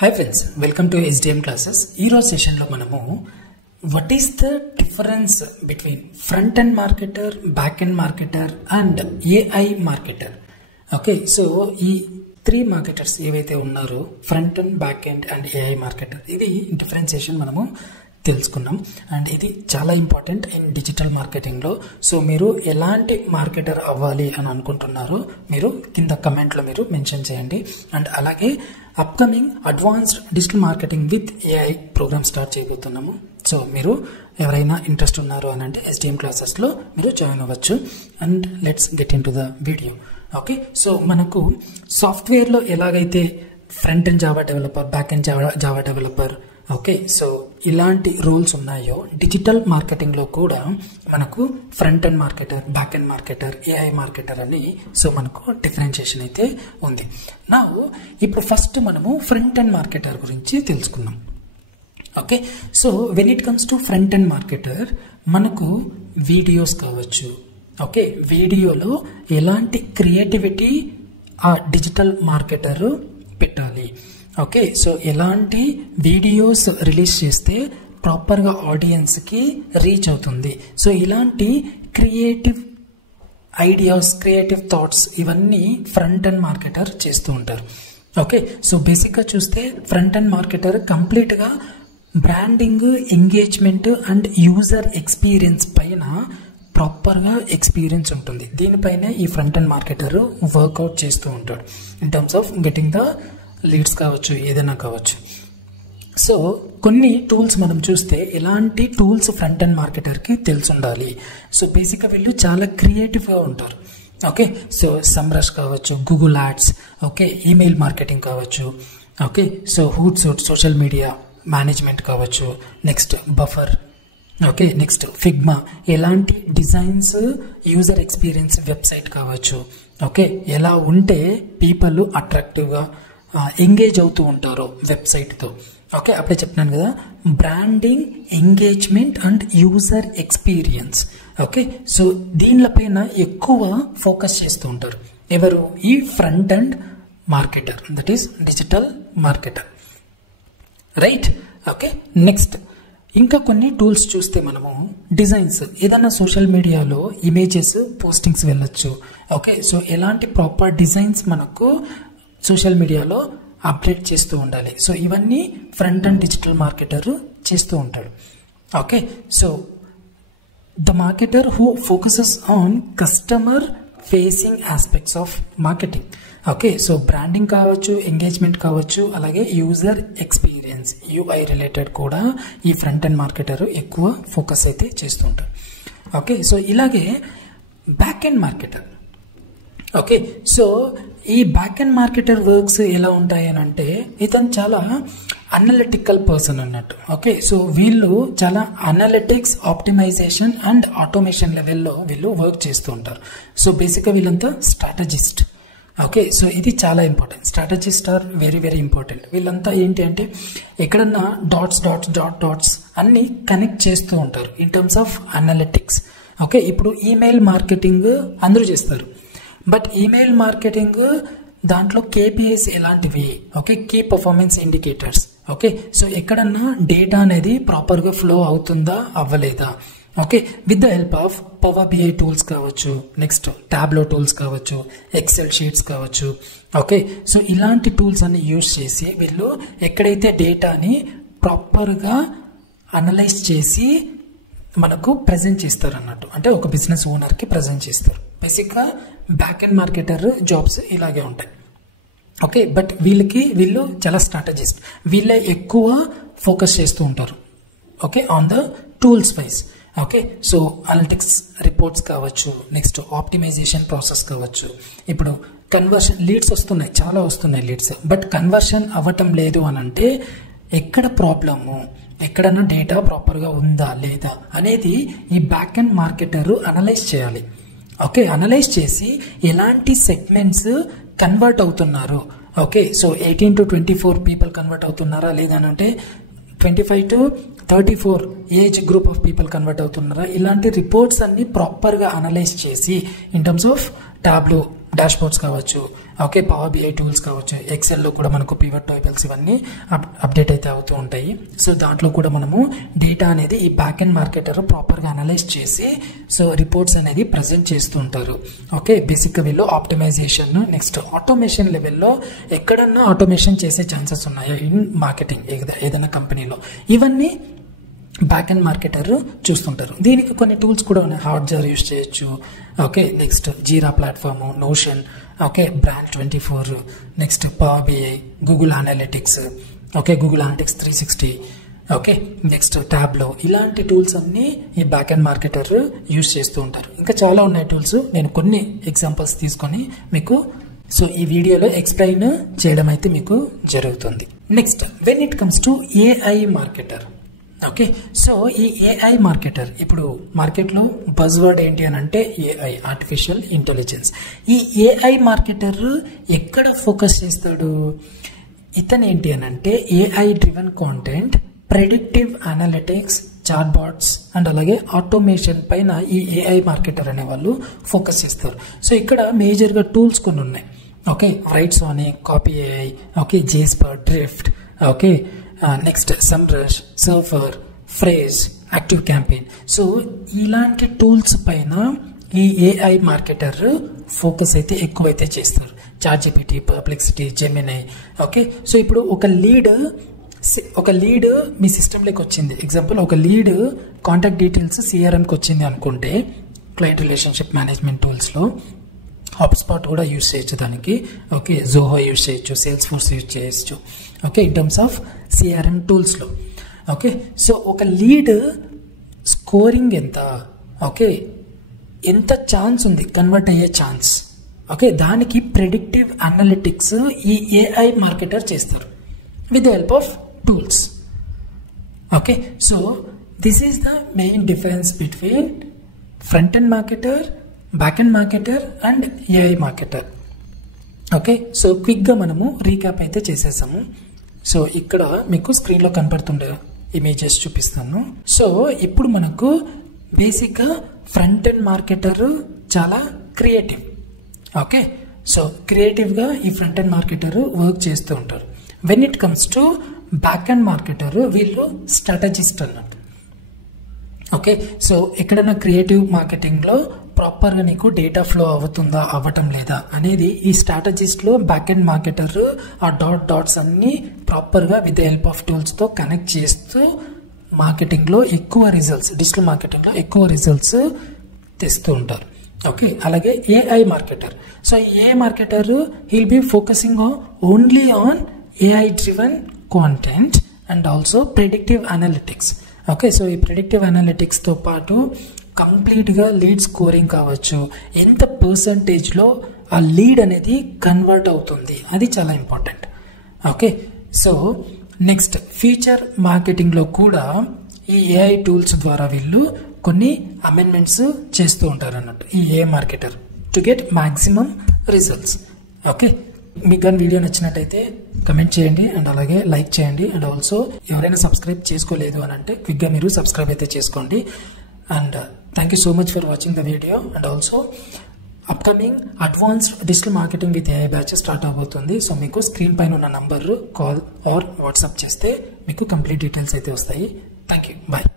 Hi friends, welcome to SDM classes. Ee roju session lo manamu what is the difference between front end marketer, back end marketer and AI marketer. Okay, so ee three marketers ఏవైతే ఉన్నారో front end, back end and AI marketer, ఇది differentiation మనము తెలుసుకున్నాం. And ఇది చాలా important in digital మార్కెటింగ్లో. So మీరు ఎలాంటి marketer అవ్వాలి అని అనుకుంటున్నారో మీరు కింద కమెంట్లో మీరు మెన్షన్ చేయండి. అండ్ అలాగే upcoming advanced digital marketing with AI program start చేయబోతున్నాము. సో మీరు ఎవరైనా ఇంట్రెస్ట్ ఉన్నారు అని అంటే SDM క్లాసెస్లో మీరు జాయిన్ అవ్వచ్చు. And let's get in to the video. Okay, so మనకు సాఫ్ట్వేర్లో ఎలాగైతే front end Java developer, back end Java developer, okay, so ఇలాంటి రోల్స్ ఉన్నాయో డిజిటల్ మార్కెటింగ్లో కూడా మనకు front end marketer, back end marketer, AI marketer అని సో మనకు డిఫరెన్షియేషన్ అయితే ఉంది. నా ఇప్పుడు ఫస్ట్ మనము ఫ్రంట్ ఎండ్ మార్కెటర్ గురించి తెలుసుకుందాం. Okay, so when it comes to front end marketer మనకు వీడియోస్ కావచ్చు. ఓకే, వీడియోలో ఎలాంటి క్రియేటివిటీ ఆ డిజిటల్ మార్కెటర్ పెట్టాలి. ఓకే, సో ఎలాంటి వీడియోస్ రిలీజ్ చేస్తే ప్రాపర్గా ఆడియన్స్కి రీచ్ అవుతుంది. సో ఇలాంటి క్రియేటివ్ ఐడియాస్, క్రియేటివ్ థాట్స్ ఇవన్నీ ఫ్రంట్ ఎండ్ మార్కెటర్ చేస్తూ ఉంటారు. ఓకే, సో బేసిక్గా చూస్తే ఫ్రంట్ ఎండ్ మార్కెటర్ కంప్లీట్గా branding, engagement and user experience పైన ప్రాపర్గా ఎక్స్పీరియన్స్ ఉంటుంది. దీనిపైనే ఈ ఫ్రంట్ ఎండ్ మార్కెటర్ వర్కౌట్ చేస్తూ ఉంటాడు in terms of getting the leads కావచ్చు, ఏదైనా కావచ్చు. సో కొన్ని టూల్స్ మనం చూస్తే ఎలాంటి టూల్స్ ఫ్రంట్ ఎండ్ మార్కెటర్కి తెలిసి ఉండాలి. సో బేసిక్గా వీళ్ళు చాలా క్రియేటివ్గా ఉంటారు. ఓకే, సో సమ్రష్ కావచ్చు, Google ads, okay, email marketing కావచ్చు, okay, so Hootsuite social media management కావచ్చు, next Buffer, okay, next Figma, ఎలాంటి డిజైన్స్, యూజర్ ఎక్స్పీరియన్స్ వెబ్సైట్ కావచ్చు. ఓకే, ఎలా ఉంటే పీపుల్ అట్రాక్టివ్గా ఎంగేజ్ అవుతూ ఉంటారో వెబ్సైట్తో. ఓకే, అప్పుడే చెప్తున్నాను కదా, branding, engagement and user experience. Okay, so దీనిపైన ఎక్కువ ఫోకస్ చేస్తూ ఉంటారు ఎవరు? ఈ front and marketer, that is digital marketer, right. Okay, next ఇంకా కొన్ని టూల్స్ చూస్తే మనము డిజైన్స్, ఏదైనా సోషల్ మీడియాలో ఇమేజెస్ పోస్టింగ్స్ వెళ్ళొచ్చు. ఓకే, సో ఎలాంటి ప్రాపర్ డిజైన్స్ మనకు సోషల్ మీడియాలో అప్డేట్ చేస్తూ ఉండాలి. సో ఇవన్నీ ఫ్రంట్ అండ్ డిజిటల్ మార్కెటర్ చేస్తూ ఉంటాడు. Okay, so the marketer who focuses on customer facing aspects of marketing. Okay, so branding కావచ్చు, ఎంగేజ్మెంట్ కావచ్చు, అలాగే యూజర్ ఎక్స్పీరియన్స్, UI రిలేటెడ్ కూడా ఈ ఫ్రంట్ అండ్ మార్కెటర్ ఎక్కువ ఫోకస్ అయితే చేస్తూ ఉంటారు. ఓకే, సో ఇలాగే back end marketer. Okay, so ఈ బ్యాక్ ఎండ్ మార్కెటర్ వర్క్స్ ఎలా ఉంటాయి అని అంటే ఇతను చాలా అనలిటికల్ పర్సన్ అన్నట్టు. ఓకే, సో వీళ్ళు చాలా అనలిటిక్స్, ఆప్టిమైజేషన్ అండ్ ఆటోమేషన్ లెవెల్లో వీళ్ళు వర్క్ చేస్తూ ఉంటారు. సో బేసిక్గా వీళ్ళంతా స్ట్రాటజిస్ట్. ఓకే, సో ఇది చాలా important. Strategist are very very important. వీళ్ళంతా ఏంటి అంటే ఎక్కడన్నా డాట్స్ అన్ని కనెక్ట్ చేస్తూ ఉంటారు in terms of analytics. Okay, ఇప్పుడు ఈమెయిల్ మార్కెటింగ్ అందరూ చేస్తారు, బట్ ఈమెయిల్ మార్కెటింగ్ దాంట్లో KPIs ఎలాంటివి? Okay, key performance indicators. Okay, so ఎక్కడన్నా డేటా అనేది ప్రాపర్గా ఫ్లో అవుతుందా, అవ్వలేదా? Okay, with the help of power BI tools కావచ్చు, నెక్స్ట్ టాబ్లో టూల్స్ కావచ్చు, ఎక్సెల్ షీట్స్ కావచ్చు. ఓకే, సో ఇలాంటి టూల్స్ అన్ని యూజ్ చేసి వీళ్ళు ఎక్కడైతే డేటాని ప్రాపర్గా అనలైజ్ చేసి మనకు ప్రజెంట్ చేస్తారు అన్నట్టు, అంటే ఒక బిజినెస్ ఓనర్కి ప్రజెంట్ చేస్తారు. బేసిక్గా బ్యాక్ ఎండ్ మార్కెటర్ జాబ్స్ ఇలాగే ఉంటాయి. ఓకే, బట్ వీళ్ళు చాలా స్ట్రాటజిస్ట్. వీళ్ళే ఎక్కువ ఫోకస్ చేస్తూ ఉంటారు. Okay, on the tools wise. Okay, so analytics reports కావచ్చు, నెక్స్ట్ ఆప్టిమైజేషన్ ప్రాసెస్ కావచ్చు. ఇప్పుడు కన్వర్షన్ లీడ్స్ వస్తున్నాయి, చాలా వస్తున్నాయి లీడ్స్, బట్ కన్వర్షన్ అవ్వటం లేదు అని అంటే ఎక్కడ ప్రాబ్లము, ఎక్కడన్నా డేటా ప్రాపర్గా ఉందా లేదా అనేది ఈ బ్యాక్ ఎండ్ మార్కెటర్ అనలైజ్ చేయాలి. ఓకే, అనలైజ్ చేసి ఎలాంటి సెగ్మెంట్స్ కన్వర్ట్ అవుతున్నారు. Okay, so 18 to 24 people convert అవుతున్నారా లేదా అని అంటే 25 to 34 age group of people convert అవుతున్నారా? ఇలాంటి రిపోర్ట్స్ అన్ని ప్రాపర్గా అనలైజ్ చేసి in terms of Tableau dashboards కావచ్చు, ఓకే, పవర్ బిఐ టూల్స్ కావచ్చు, ఎక్సెల్లో కూడా మనకు పివట్ టేబుల్స్ ఇవన్నీ అప్డేట్ అయితే అవుతూ ఉంటాయి. సో దాంట్లో కూడా మనము డేటా అనేది ఈ బ్యాక్ అండ్ మార్కెటర్ ప్రాపర్గా అనలైజ్ చేసి సో రిపోర్ట్స్ అనేది ప్రజెంట్ చేస్తూ ఉంటారు. ఓకే, బేసిక్గా వీళ్ళు ఆప్టిమైజేషన్, నెక్స్ట్ ఆటోమేషన్ లెవెల్లో ఎక్కడన్నా ఆటోమేషన్ చేసే ఛాన్సెస్ ఉన్నాయా ఇన్ మార్కెటింగ్ ఏదైనా కంపెనీలో, ఇవన్నీ బ్యాక్ అండ్ మార్కెటర్ చూస్తుంటారు. దీనికి కొన్ని టూల్స్ కూడా ఉన్నాయి. హాట్జార్ యూస్ చేయొచ్చు, okay, next Jira platform, Notion, okay, Brand 24, next Power BI, Google Analytics, okay, Google Analytics 360, okay, next Tableau, ఇలాంటి టూల్స్ అన్ని ఈ బ్యాక్ అండ్ మార్కెటర్ యూస్ చేస్తూ ఉంటారు. ఇంకా చాలా ఉన్నాయి టూల్స్. నేను కొన్ని ఎగ్జాంపుల్స్ తీసుకొని మీకు సో ఈ వీడియోలో ఎక్స్ప్లెయిన్ చేయడం అయితే మీకు జరుగుతుంది. Next when it comes to AI marketer. Okay, so ఈ ఏఐ మార్కెటర్ ఇప్పుడు మార్కెట్లో బజ్ వర్డ్ ఏంటి అని అంటే ఏఐ, ఆర్టిఫిషియల్ ఇంటెలిజెన్స్. ఈ ఏఐ మార్కెటర్ ఎక్కడ ఫోకస్ చేస్తాడు? ఇతను ఏంటి అని అంటే AI driven content, predictive analytics, chat bots and అలాగే ఆటోమేషన్ పైన ఈ ఏఐ మార్కెటర్ అనే వాళ్ళు ఫోకస్ చేస్తారు. సో ఇక్కడ మేజర్గా టూల్స్ కొన్ని ఉన్నాయి. Okay, Writesonic Copy AI, okay, Jasper, Drift, okay, next Semrush, Surfer, Frase, ActiveCampaign. So ఇలాంటి టూల్స్ పైన ఈ ఏఐ మార్కెటర్ ఫోకస్ అయితే ఎక్కువైతే చేస్తారు. ChatGPT, Perplexity, Gemini. Okay, so ఇప్పుడు ఒక లీడ్ మీ సిస్టంలోకి వచ్చింది. ఎగ్జాంపుల్, ఒక లీడ్ కాంటాక్ట్ డీటెయిల్స్ సిఆర్ఎంకి వచ్చింది అనుకుంటే క్లయింట్ రిలేషన్షిప్ మేనేజ్మెంట్ టూల్స్లో హాట్స్పాట్ కూడా యూజ్ చేయొచ్చు దానికి. ఓకే, జోహో యూజ్ చేయొచ్చు, సేల్స్ ఫోర్స్ యూజ్ చేయొచ్చు. Okay, in terms of CRM టూల్స్లో. ఓకే, సో ఒక లీడ్ స్కోరింగ్ ఎంత, ఓకే, ఎంత ఛాన్స్ ఉంది కన్వర్ట్ అయ్యే ఛాన్స్, ఓకే, దానికి ప్రెడిక్టివ్ అనలిటిక్స్ ఈ ఏఐ మార్కెటర్ చేస్తారు with the help of tools. Okay, so this is the main difference between front end marketer, back end marketer and AI marketer. Okay, so క్విక్గా మనము recap అయితే చేసేసాము. So ఇక్కడ మీకు స్క్రీన్లో కనపడుతుండే ఇమేజెస్ చూపిస్తాను. సో ఇప్పుడు మనకు బేసిక్గా ఫ్రంట్ ఎండ్ మార్కెటర్ చాలా క్రియేటివ్. ఓకే, సో క్రియేటివ్గా ఈ ఫ్రంట్ ఎండ్ మార్కెటర్ వర్క్ చేస్తూ ఉంటారు. When it comes to back end marketer వీళ్ళు స్ట్రాటజిస్ట్ అన్నట్టు. ఓకే, సో ఎక్కడైనా క్రియేటివ్ మార్కెటింగ్లో ప్రాపర్గా నీకు డేటా ఫ్లో అవుతుందా అవ్వటం లేదా అనేది ఈ స్ట్రాటజిస్ట్లో బ్యాక్ ఎండ్ మార్కెటర్ ఆ డాట్స్ అన్ని ప్రాపర్గా విత్ హెల్ప్ ఆఫ్ టూల్స్తో కనెక్ట్ చేస్తూ మార్కెటింగ్లో ఎక్కువ రిజల్ట్స్, డిజిటల్ మార్కెటింగ్లో ఎక్కువ రిజల్ట్స్ తెస్తూ ఉంటారు. ఓకే, అలాగే AI marketer. So AI marketer he'll be focusing only on AI driven content and also predictive analytics. Okay, so ఈ ప్రెడిక్టివ్ అనలిటిక్స్తో పాటు కంప్లీట్గా లీడ్ స్కోరింగ్ కావచ్చు, ఎంత పర్సంటేజ్లో ఆ లీడ్ అనేది కన్వర్ట్ అవుతుంది, అది చాలా important. Okay, so next future మార్కెటింగ్లో కూడా ఈ ఏఐ టూల్స్ ద్వారా వీళ్ళు కొన్ని అమెండ్మెంట్స్ చేస్తూ ఉంటారు అన్నట్టు ఈ AI marketer to get maximum results. Okay, మీకు కానీ వీడియో నచ్చినట్టయితే కమెంట్ చేయండి అండ్ అలాగే లైక్ చేయండి. అండ్ ఆల్సో ఎవరైనా సబ్స్క్రైబ్ చేసుకోలేదు అని అంటే క్విక్గా మీరు సబ్స్క్రైబ్ అయితే చేసుకోండి. And thank you so much for watching the video. And also upcoming advanced digital marketing with AI batch start అవబోతుంది. సో మీకు స్క్రీన్ పైన ఉన్న నంబర్ కాల్ ఆర్ వాట్సాప్ చేస్తే మీకు కంప్లీట్ డీటెయిల్స్ అయితే వస్తాయి. Thank you, bye.